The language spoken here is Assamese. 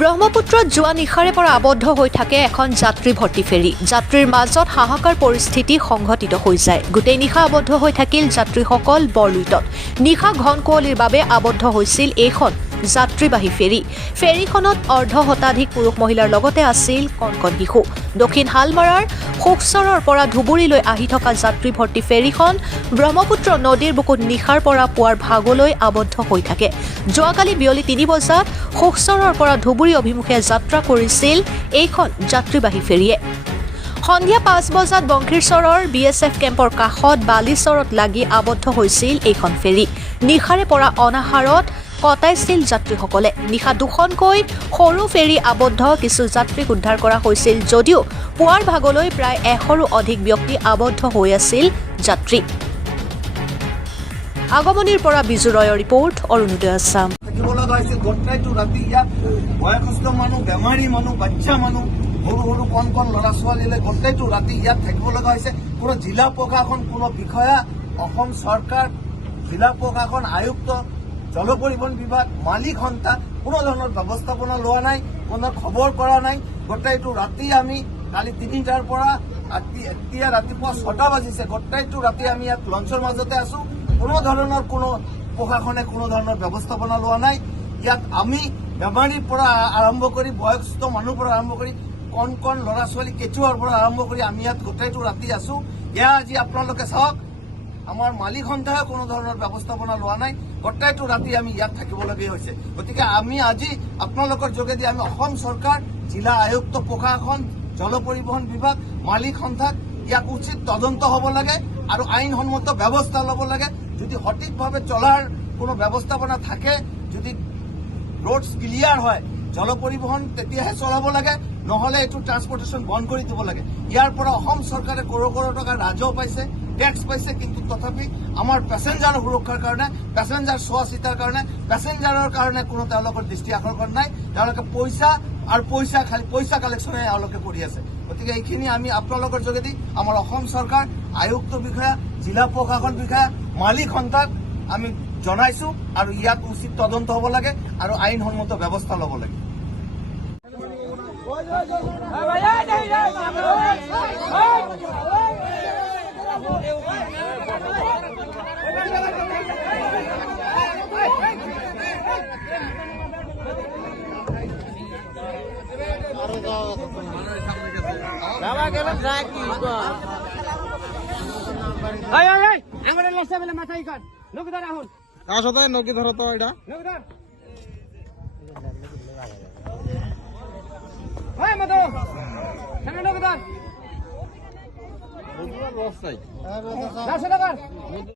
ব্ৰহ্মপুত্ৰত যোৱা নিশাৰে পৰা আবদ্ধ হৈ থাকে এখন যাত্ৰী ভৰ্তি ফেৰী। যাত্ৰীৰ মাজত হাহাকাৰ পৰিস্থিতি সংঘটিত হৈ যায়। গোটেই নিশা আবদ্ধ হৈ থাকিল যাত্ৰীসকল বৰলুইটত। নিশা ঘন কুঁৱলীৰ বাবে আবদ্ধ হৈছিল এইখন যাত্ৰীবাহী ফেৰী। ফেৰীখনত অৰ্ধ শতাধিক পুৰুষ মহিলাৰ লগতে আছিল কণকণ শিশু। দক্ষিণ হালমাৰাৰ শুকচৰৰ পৰা ধুবুৰীলৈ আহি থকা যাত্ৰী ভৰ্তি ফেৰীখন ব্ৰহ্মপুত্ৰ নদীৰ বুকুত নিশাৰ পৰা পুৱাৰ ভাগলৈ আবদ্ধ হৈ থাকে। যোৱাকালি বিয়লি ৩ বজাত শুকচৰৰ পৰা ধুবুৰী অভিমুখে যাত্ৰা কৰিছিল এইখন যাত্ৰীবাহী ফেৰীয়ে। সন্ধিয়া ৫ বজাত বংশীৰচৰৰ BSF কেম্পৰ কাষত বালিচৰত লাগি আবদ্ধ হৈছিল এইখন ফেৰী। নিশাৰে পৰা অনাহাৰত কটাইছিল যাত্ৰীসকলে। নিশা দুখনকৈ সৰু ফেৰী আবদ্ধ কিছু যাত্ৰীক উদ্ধাৰ কৰা হৈছিল যদিও পুৱাৰ ভাগলৈ প্ৰায় ১০০ৰো অধিক ব্যক্তি আবদ্ধ হৈ আছিল যাত্ৰী। আগমনিৰ পৰা বিজু ৰয়ৰ ৰিপৰ্ট, অৰুণোদয় আছাম। গোটেইটো ৰাতি ইয়াত বয়সস্থ মানুহ, বেমাৰী মানুহ, বাচ্চা মানুহ, সৰু সৰু কণ কণ ল'ৰা ছোৱালীলৈ গোটেইটো ৰাতি ইয়াত থাকিব লগা হৈছে। কোনো জিলা প্ৰশাসন, কোনো বিষয়া, অসম চৰকাৰ, জিলা প্ৰশাসন, আয়ুক্ত, জল পৰিবহণ বিভাগ, মালিক সন্থা কোনো ধৰণৰ ব্যৱস্থাপনা লোৱা নাই, কোনো খবৰ কৰা নাই। গোটেইটো ৰাতি আমি কালি ৩টাৰ পৰা এতিয়া ৰাতিপুৱা ৬টা বাজিছে, গোটেইটো ৰাতি আমি ইয়াত লঞ্চৰ মাজতে আছো। কোনো ধৰণৰ কোনো প্ৰশাসনে কোনো ধৰণৰ ব্যৱস্থাপনা লোৱা নাই। ইয়াত আমি বেমাৰীৰ পৰা আৰম্ভ কৰি বয়সস্থ মানুহৰ পৰা আৰম্ভ কৰি কণ কণ ল'ৰা ছোৱালী কেঁচুৱাৰ পৰা আৰম্ভ কৰি আমি ইয়াত গোটেইটো ৰাতি আছো। এয়া আজি আপোনালোকে চাওক, আমাৰ মালিক সন্থাই কোনো ধৰণৰ ব্যৱস্থাপনা লোৱা নাই। গোটেইটো ৰাতি আমি ইয়াত থাকিবলগীয়া হৈছে। গতিকে আমি আজি আপোনালোকৰ যোগেদি আমি অসম চৰকাৰ, জিলা আয়ুক্ত, প্ৰশাসন, জল পৰিবহণ বিভাগ, মালিক সন্থাক ইয়াক উচিত তদন্ত হ'ব লাগে আৰু আইনসন্মত ব্যৱস্থা ল'ব লাগে। যদি সঠিকভাৱে চলাৰ কোনো ব্যৱস্থাপনা থাকে, যদি ৰোডছ ক্লিয়াৰ হয়, জল পৰিবহণ তেতিয়াহে চলাব লাগে, নহ'লে এইটো ট্ৰান্সপৰ্টেশ্যন বন্ধ কৰি দিব লাগে। ইয়াৰ পৰা অসম চৰকাৰে কৰোৰ কৰোৰ টকা ৰাজহ পাইছে, টেক্স পাইছে, কিন্তু তথাপি আমাৰ পেচেঞ্জাৰৰ সুৰক্ষাৰ কাৰণে, পেচেঞ্জাৰ চোৱা চিতাৰ কাৰণে, পেচেঞ্জাৰৰ কাৰণে কোনো তেওঁলোকৰ দৃষ্টি আকৰ্ষণ নাই। তেওঁলোকে পইচা আৰু খালি পইচা কালেকশ্যনে তেওঁলোকে কৰি আছে। গতিকে এইখিনি আমি আপোনালোকৰ যোগেদি আমাৰ অসম চৰকাৰ, আয়ুক্ত বিষয়া, জিলা প্ৰশাসন বিষয়া, মালিক সন্থাক আমি জনাইছো আৰু ইয়াত উচিত তদন্ত হ'ব লাগে আৰু আইনসন্মত ব্যৱস্থা ল'ব লাগে। নকি ধৰো তো এটা